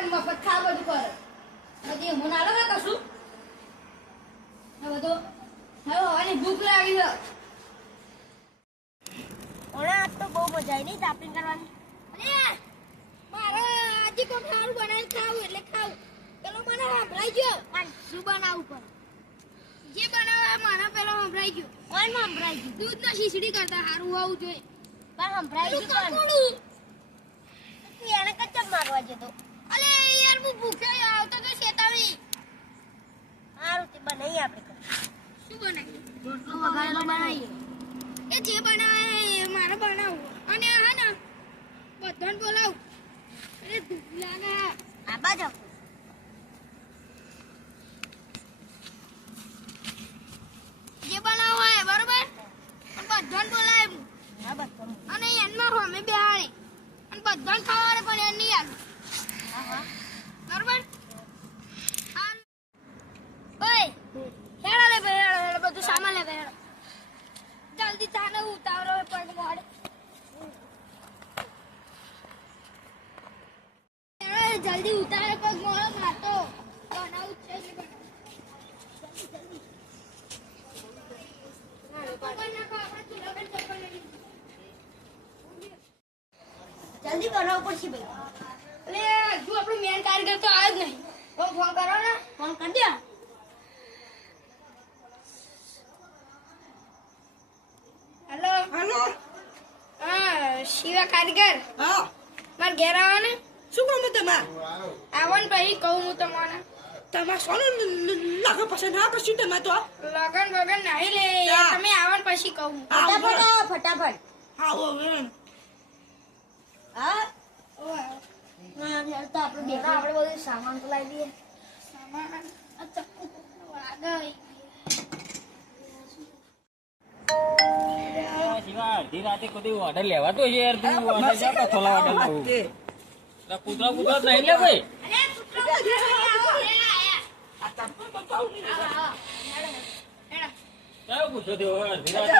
આવે મફત મફત ખા બધું કરે. બધી હું નાડો ના કશું? બધો હવે હવાની ભૂખ લાગી છે. ઓણે આજ તો બહુ મજા આવી નહીં તાપીન કરવાની? અરે મારે આજે કોઈ ખાવાનું બનાવી ખાવું એટલે ખાવું. પેલો મને સંભળાઈ ગયો. પણ શું જે બનાવે મને પેલો સંભળાઈ ગયો. કોણ સંભળાઈ ગયું? દૂધ ના શીશડી કરતા સારું હોવું જોઈએ. પણ સંભળાઈ ગયું કોણ? એને કચ્ચા મારવા જતો. અલે યાર હું ભૂખ્યો આવતો તો શેતાવી. સારું તે બનાવી આપણે શું બનાવ્યું રોટલો વઘારેલો બનાવીએ. એ જે બનાવે એ મારે બનાવવું. અને હા ને બધાને બોલાવું અરે ભૂખ લાગે આ બાજુ જે બનાવવું હોય બરોબર અને બધાને બોલાય હા બસ અને એનમાં અમે બેહાડી અને બધાને ખાવાનું પણ એ નહીં આલું હા હા બરોબર હારું. ઓય હેડો લે ભાઈ હેડો હેડો બધું સામાન લે ભાઈ હેડો જલ્દી થાને ઉતાવળો હોય પગ મોડે હેડો, જલ્દી ઉતારે પગ મોડો મારતો બનાવું જ છે એટલે બનાવું. પકડ નાખો, આપણે ચૂલા પર ચપ્પલ લઈ જલ્દી બનાવવું પડશે ભાઈ. અલે હજુ આપણો મેન કારીગર તો આવ્યો જ નહીં. તો ફોન કરો ને. ફોન કરી દે. હેલો હેલો હા શિવા કારીગર. હા. માર ઘેર આવો ને. શું કામ તમાર આવો ને પછી કહું હું તમને. તમારે સોનું લગન પસંદ ના પછી તમારે તો? લગન વગન નહીં લે. તમે આવો ને પછી કહું આવો ફટાફટ ફટાફટ. આવો હવે હા? આપણે બધું સામાન તો લાવી દઈએ. સામાન ચક્કુ વાગે અડધી રાતે કોઈ ઓર્ડર લેવાતો છે યાર તું? ઓર્ડર જા કૂતરા કૂતરા નહીં લે ભાઈ પૂછો અડધી રાતે?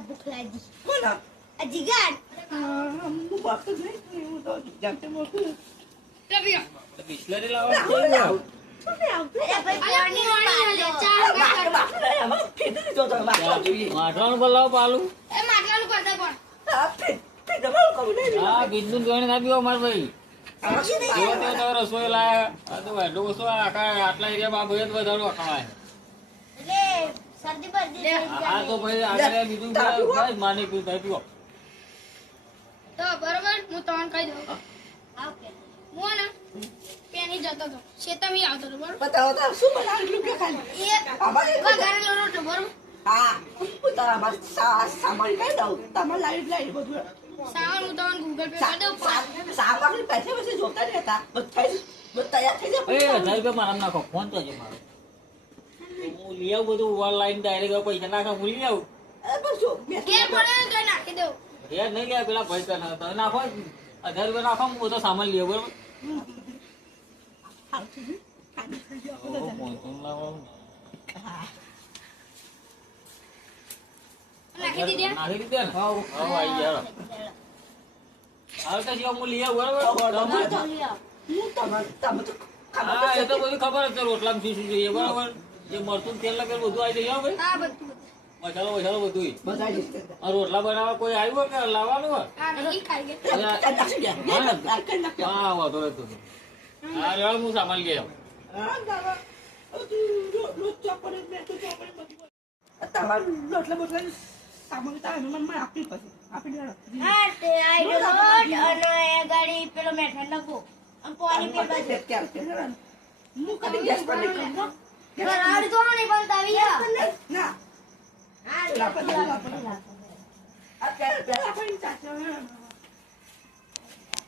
ભૂખ લાગી. જીગાડ હા, વાપસ નહીં હું તો જાતે મોટું લે માથાનું બોલાવો પાલું માટલાનું. હા બીજનું જોઈને ના પીવો ભાઈ રસોઈ લાયા તો વેડો ઓછો આટલા એરિયા બાબુ જ વધારો ખવાય એટલે શરદી બરદી થઈ આ આ તો ભાઈ આગળ બીજું માની ભાઈ પીવો બરોબર, હું તમને કહી દઉં હું પેની જતો હતો શેતામી આવતો હતો બરોબર? બતાવો તો શું બનાવેલું કે ખાલી? એ વઘારેલો રોટલો બરોબર? હા. હું તમારા સામાન કઈ દઉં? તમારે લાઈટ લાઈટ બધું સાવન હું તમને ગૂગલ પે કરી દઉં સામાન પૈસા પછી જોતા નહીં હતા બધા તૈયાર થઈ એ હજાર રૂપિયા મારા નાખો. ફોન તો છે મારો. હું લઈ આવું બધું ઓનલાઈન ડાયરેક્ટ પૈસા નાખો હું લઈ આવું. ઘેર પડે તો નાખી દઉં. નહીં લે પેલા ભાઈ નાખો હજાર રૂપિયા નાખો હું સામાન. નાખી નાખી તો હું લઈ આવું બરોબર તમારે તો- તમે- હું તમારે- તમે તો ખબર હા એ તો ખબર જ રોટલા રોટલામાં શું શું જોઈએ બરાબર? જે મરતું તેલ લાગે બધું આવી જાય ભાઈ? બધું મસાલો મસાલો. બધા રોટલા બનાવવા કોઈ આવ્યું કે લાવવાનું. હા, વાંધો નથી. હા, હું સામાન લઈ આવું. લોટલા બોટલા સામગ્રી તારે મને આપવી પડશે. આપી દેવાનો. હા તે આઈ લોટ અને ગાડી પેલો મેઠા નખો અને પાણી પીવા પછી તે ક્યાં હું કદી ગેસ પર નહીં કરું, હો. ગેસ તો નહીં બનતાવી નહીં. ના. હા પેલા પર નહીં પેલા- પણ તારે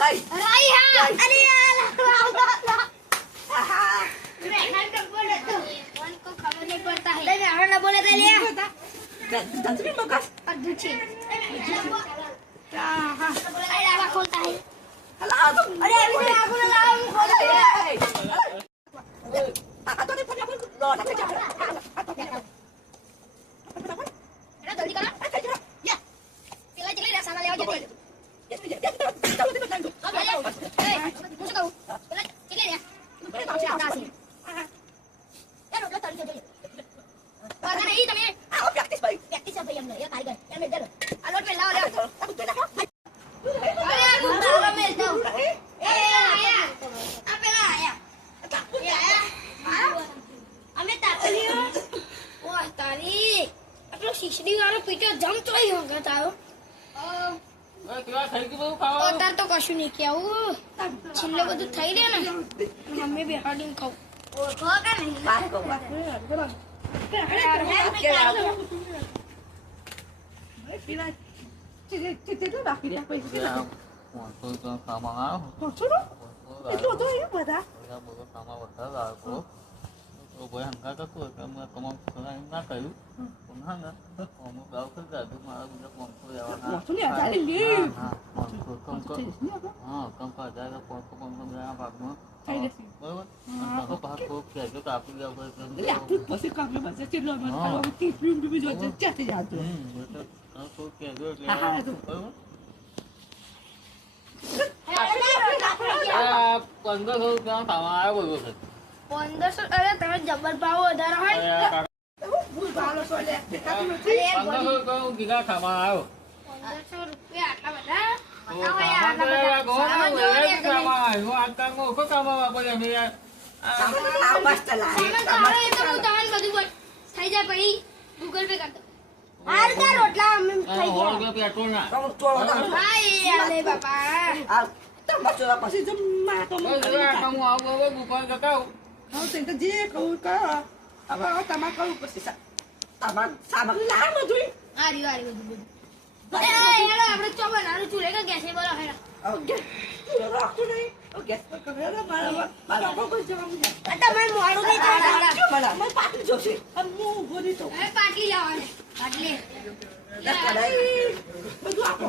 ખાવ ખાવ ના તો કરવા. અને આ વગા છે યાર કારીગર તમે લો આ આ લોટનો ડબ્બો બોલ, બોલ, તાવડે. હા, લોટનો ડબ્બો અને ભાગા ડબ્બો લેતા આવો. આવું કરશું. આ, આ લઈને બે મોટા યા, આવું કરશું. ઉભીને બાદળ આવું. અલ્યો અલ્યો અલ્યો આ મેઠા ડબ્બો આ બે ખાધો. લઈ. રાઈ હા અરે આ લાકડા આહા. મેઠા ડબ્બો લેતો કોણ કો ખબર નહીં પડતા લે હે મેઠા ડબ્બો લેતા લે ધંધરી મગજ. અડધું છે આહા. આ ડાબા ખોલતા હે હાલા, આ તો. અરે આવી આપણે લાવ હું ખોલો અરે, એ, એ. આ તો નહીં પણ આપણે દોડ આપે છે. આ તો નહીં. એડા જલ્દી કરો આ થઈ ગયો. યા. પેલા જલ્દી રે સામાન લેવા જતી યસ, યસ, યસ. ચાલો, તમે ચાલો. હવે લે એ હું શું કહું પેલા જલ્દી રે દાસી એ રોટલો તળી દેજો પાછા નહીં તમે આવો, practice ભાઈ. પ્રેક્ટિસ ભાઈ અમને એ કારીગર એમ જરો આ લોટ પેલા લાવો ચાલો, ચાલો, ચાલો, ચાલો. અરે આ ગુંડા રમે તો નહીં. એ આયા આ પેલા આયા એ આયા અમે તાપલીઓ ઓહ તારી આટલો શીશડી વાળો પીટો જમ તોય હોગા તારો હવે કેવા થઈ ગયું બધું ખાવાનું? અત્યારે તો કશું નહીં કેવું છેલ્લે બધું થઈ રહ્યું ને મમ્મી બી હાડીને ખાવ ઓળખો કે નહીં બહાર કહો, બહાર. પેલા ચીજે- ચીજે રાખી દે, પૈસા. ત્યાં પાંચસો રૂપિયાનો સામાન આવ્યો. પાંચસો નો? એટલું હતું એ બધા? બધા બધો સામાન વધારે લાવ્યો. તો ભાઈ હંગાત હતું એટલે મેં તમામ સલાહ એમ ના કર્યું. પણ હા ને, અમુક દાવ કરી દીધું. મારા બીજા પાંચસો લેવાના. પાંચસો ની હજાર લે. હા, હા, પાંચસો. કમ પાંચસો કર. થઈ જશે ને આપણે? હા, કમ કર હજાર તો પાંચસો, પાંચસો બેના ભાગમાં. થઈ જશે. બરોબર? અને તમે પાછું થોડુંક કહેજો કે આપી દેવું હોય તો એમ એટલે આટલું જ પછી કામ બસે કેટલો અમે ખાવાનું ટીપી ટીપી જોઈ જોઈ ચાટી જાતું. હમ, એટલે તમે થોડુંક કહેજો એટલે હા, હા, તો. બરોબર? આ પંદરસો રૂપિયાનો સામાન આવ્યો બધો છે. પંદરસો અરે તમે જબર ભાવ વધારે હોય ભૂલ લે. ગીગા આવ્યો. પંદરસો રૂપિયા આટલા બધા? બોલ. થઈ જાય પછી ગૂગલ પે કરતો હાલ કા રોટલા અમે થઈ ગયા. રૂપિયા પેટ્રોલના. તમે ચોળો ના. હા એ આલે બાપા. આ તમે પછી જમવા તો હું આવું હવે જતા આવું. હું તો જે કહું કરો. હવે હવે તમારે કરવું પડશે. તમારે સામગ્રી લાવ બધું. આ રહ્યું આ રહ્યું બધું એ, એ, આપણે બનાવવાનું ચૂલે કે ગેસે બોલો હેડો હવે. હવે જવાનું છે. પાટલી. હવે. હવે કઢાઈ. બધું આપો.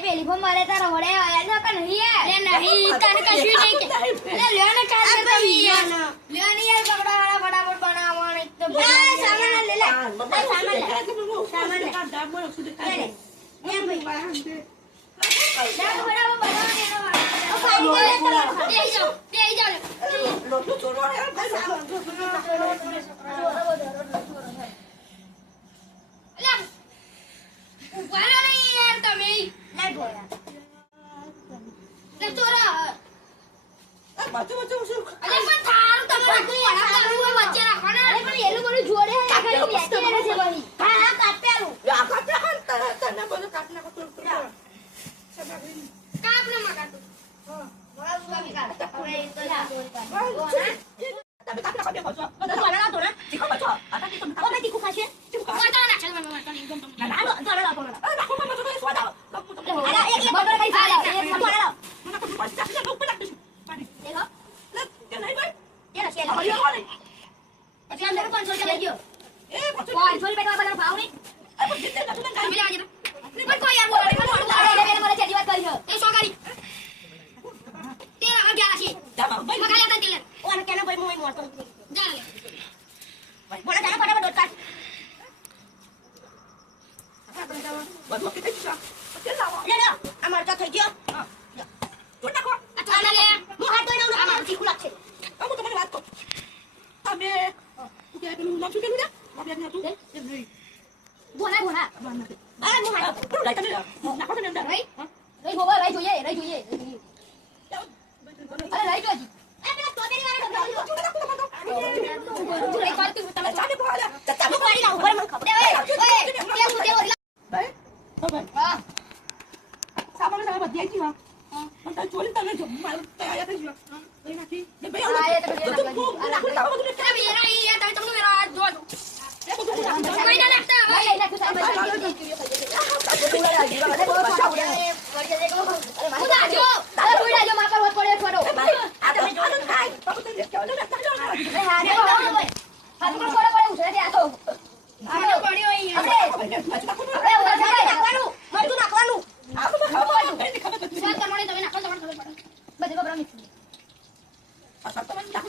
અરે પેલી ફોન મારે તારા વડે આયા કે નહીં યાર નહીં તને કશું નહીં અરે લ્યો ને કાલ તો યાર લ્યો ને યાર પકડો વાળા ફટાફટ બનાવવા એક તો સામાન લે લે. સામાન લે. સામાન લે. દેખાય, ડાબર ઓછું દેખાય. લે, લે. એમ ભાઈ. વાહન છે. લ્યો એનો આ પાણી લે તમે. બેહી જાઓ બેહી જાઓ લોટો ચોરવા હેરાન થાય. અલ્યા ઊભા રહો ને યાર તમે. લે ઢોળા. લે ચોરા બાજુ બાજુ શું? અરે પણ થારું તમારે વચ્ચે અંદર પાંચસો રૂપિયા લઈ ગયો પાંચસો રૂપિયા તમારા ભાવ નહીં પણ કોઈ યાર બોલે છે વાત કરી એ શું કરી તે અગિયાર છે મગાડ્યા હતા તેલ ઓને કેને ભાઈ મોય મોર તો જા ભાઈ બોલા જાના પાડા ડોટ કાટ બસ મકી થઈ જા તે લાવો લે. લે અમાર તો થઈ ગયો હા તો નાખો આ તો લે હું હાથ ધોઈને આવું અમાર ઠીક લાગશે. હું તમને વાત કહું તમે કે પેલું નામ શું પેલું ને બાપી આજનું હતું એ નહીં બોલા બોલા આ હું હા પેલું લાઈ તમે નાખો તમે અંદર રહી રહી બોવા રહી જોઈએ રહી જોઈએ અરે રહી જોજી અરે પેલા સ્ટ્રોબેરી વાળા ડબ્બા સામાન બધા બધી આવી ગયો તારે ચોરી તમે જો મારું તૈયાર થઈ ગયું લઈ નાખી ને ભાઈ હા, એ તો બધું બધું આ નાખું તારું બધું અરે વેરા ઈ યાર, તમે તમને વેરા હાથ જોવા દો. એ બધું નાખું કોઈ ના નાખતા, હવે લઈ નાખું, સાહેબ, હું નાખજો. અરે કોઈ નાખજો, મારા પર હોત પડે છોડો. આ તમે જો ને ખાય બાપુ તમે કેવો ને નાખજો અરે હા, દેખો, હવે ભાઈ. હાથ પર છોડો પડે, ઉછળે ત્યાં તો. આનો પડ્યો અહીંયા. આપણે, આપણે વધારે નાખવાનું. મરચું નાખવાનું. આ તો ખબર પડે ખબર પડે સ્વાદ પ્રમાણે તમે નાખો, તમારે ખબર પડે. બધું ખબર આવી છે. આ તમે નાખો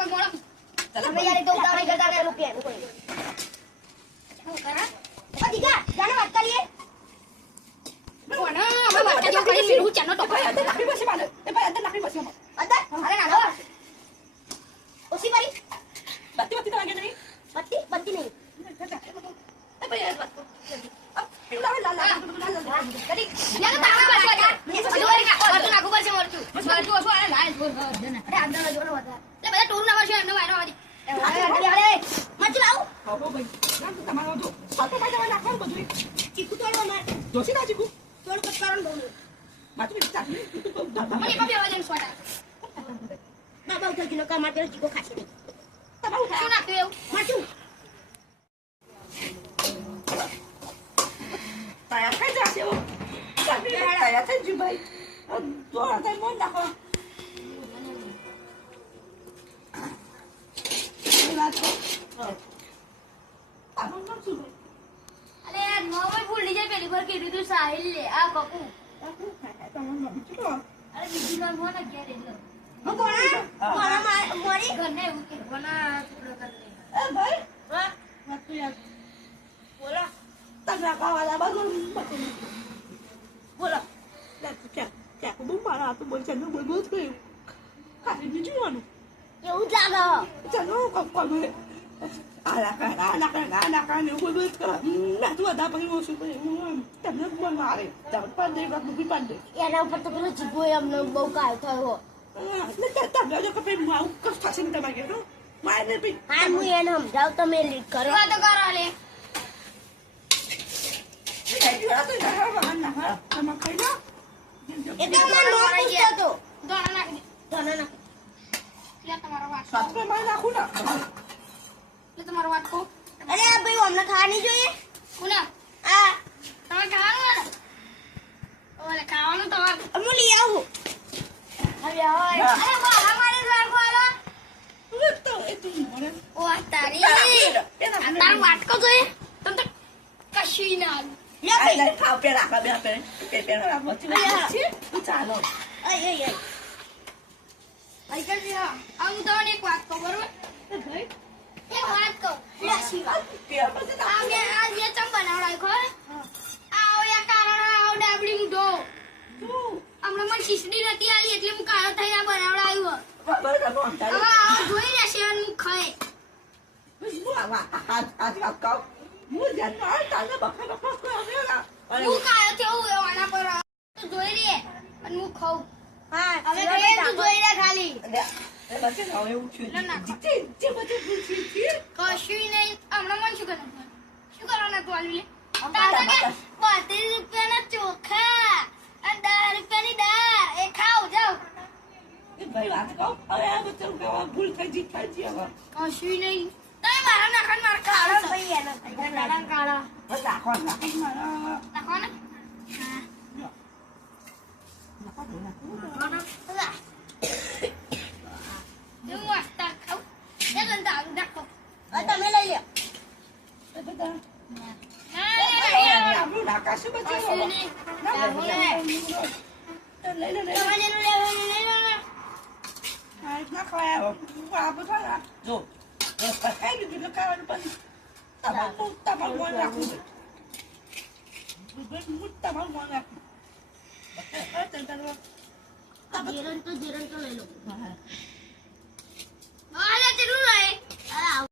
પર મોળો. તમે યાર તો ઉતાવળ કરતા રહ્યા રૂપિયા નું કોઈ શું કરા? ઓ દીકા જાને વાત કરીએ કોને? અમે બાટકા જેવું કરી મેલું ચાનો ટોપો. અંદર અરે, ના લો. ઓછી પડી બત્તી બત્તી નહીં કદી. યા તો તારા બાજુ હતા. હજુ વળી કા- મરચું નાખવું પડશે, મરચું. મરચું ઓછું, અરે, લાલ, ફૂલ, હા, અડધા નાખ. અરે, અડધા નાખજો, અરે, વધારે. એટલે બધા ટોળું ના છો, એમને વાયરો આવવા દે. અરે અરે અરે નાખવાનું બધું ચીકુ તોડવા માર થોડું કટ કરવાનું બહુ મને એમાં બી અવાજ એમ સ્વાદ આવે. ના બહુ થઈ ગયું કામ માટે ચીકો ખાશે નહીં. શું નાખ્યું એવું? મરચું અરે, નોર્મલ ભૂલી જાય પેલી વાર કીધું તું સાહિલ લે, આ કપૂ. અરે, બીજી વાર મો ના ઘેર એટલે. હું કોણા? કોણા મારી ઘરને એવું કે. કોના ટુકડો કરી લે. હા બોલો. બોલો. એવું જ લાગે. એના ઉપર તો પેલો ચીકુ એમને બહુ કાય થયો હા હું એને સમજાવ તમે લીડ કરો. વાતો કરો લે. એ મને નો પૂછતો હતો દોણા નાખી ના તમારો. લે તમારો વાટકો. અરે આ ભાઈ અમને ખાવાની જોઈએ કોના? આ તમે ખાવાનું ને? ઓલે ખાવાનું તમારે. હું લઈ આવું હવે હોય. અરે, મારા મારે વાટકો આલો. ઓ, આ તારી. આ તારો વાટકો જોઈએ? તમ તો કશી ના ચાલો અય અય અય અહીં કરજે, હા. આ હું તમને એક વાત કહું, બરોબર? એક વાત કહું. લે, શિવા. આ બે આ જે ચમ બનાવડાય ખબર? આવો યા કારણ આવો ડાબડી મૂઢો. હમણાં મને ખીચડી નથી આલી એટલે હું કાળો થઈને આવો જોઈ લેશે હું ખાય. હું કાળો થયો આના પર જોઈ લે અને હું ખાઉં. હવે જોઈ લે ખાલી. કશું નહીં હમણાં મને શું કરવાનું શું કરવાના તું આલુ લે તારા કે બત્રીસ રૂપિયાના ચોખા અને દસ રૂપિયાની દાળ એ ખાવ જાવ ભૂલ થઈ જી થઈ જી હવે કશું નહીં તમે મારા નાખવાનું મારા કાળો ખાવા ભાઈ એનો કાળા કાળા બસ રાખો રાખો મારા નાખવાના હા હું વાસ્તા ખાઉં એ ગંદા આલુ નાખો હવે તમે લઈ લો તાર. ના, આપણું નાકાશું બચ્ચું કશું હવે. નહીં. ના, લાવો ને. તો લઈ લે, લઈ લે. તમારે જેનું લેવાનું લઈ લો ને. આ રીતના ખવાય હવે. હું આપું છું ને. જો એ ખાઈ લીધું એટલે જીરણ તો જીરણ તો લઈ લો અરે તેનું લઈ